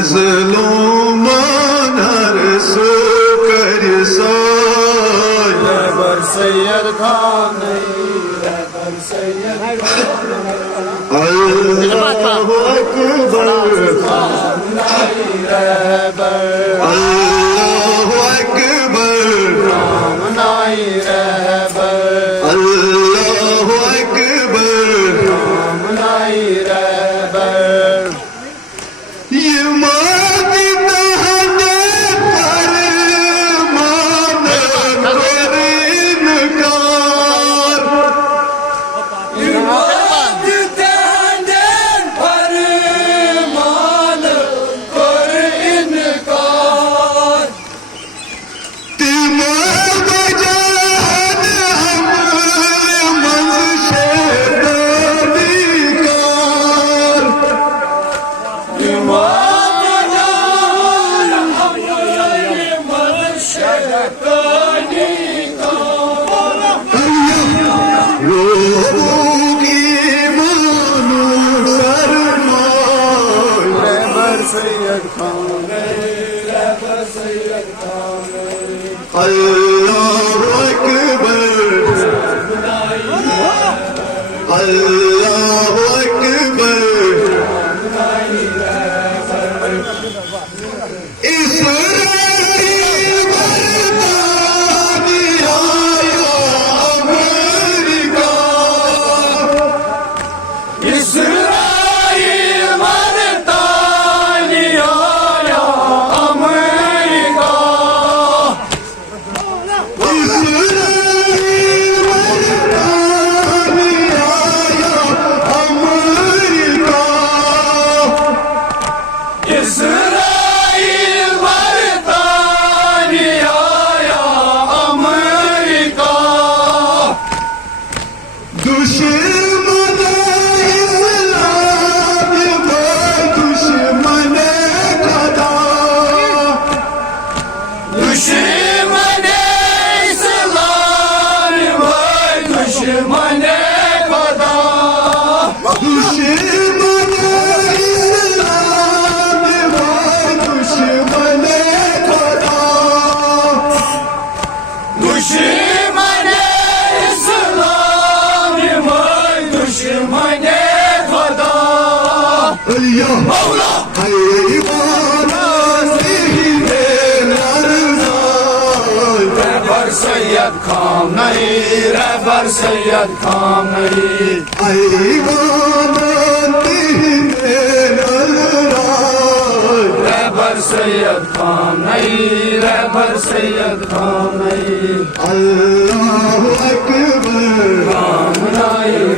मजलूमान हर सो कर सोय रहबर सैयद खान रहबर सैयद अल्लाहु अकबर अल्लाहु अकबर नामनाई रहबर अल्लाहु अकबर नामनाई रहबर ये मांगता है पर मान कर इनकार ये मांगता है पर मान कर इनकार तिमार बजान हम मंशे दीकार सैयद खान रहबर सैयद खान अल्लाहु अकबर अल्लाहु अकबर इसराइल बरबादी आया अमेरिका इसराइल बरबादी आया अमेरिका इसराइल बरबादी आया अमेरिका इसराइल बरबादी आया अमेरिका दुश्मन इस्लाम भाई दुश्मन खुदा दुश्मन इस्लाम भाई दुश्मन खुदा दुश्मन इस्लाम भाई दुश्मन खुदा दुश्मन इस्लाम भाई दुश्मन खुदा या मौला हैवाना सीने लरज़ाय रहबर सैयद खान नहीं रहबर सैयद खान नहीं हैवाना सीने लरज़ाय रहबर सैयद खान नहीं रहबर सैयद खान नहीं अल्लाहु अकबर नाम नहीं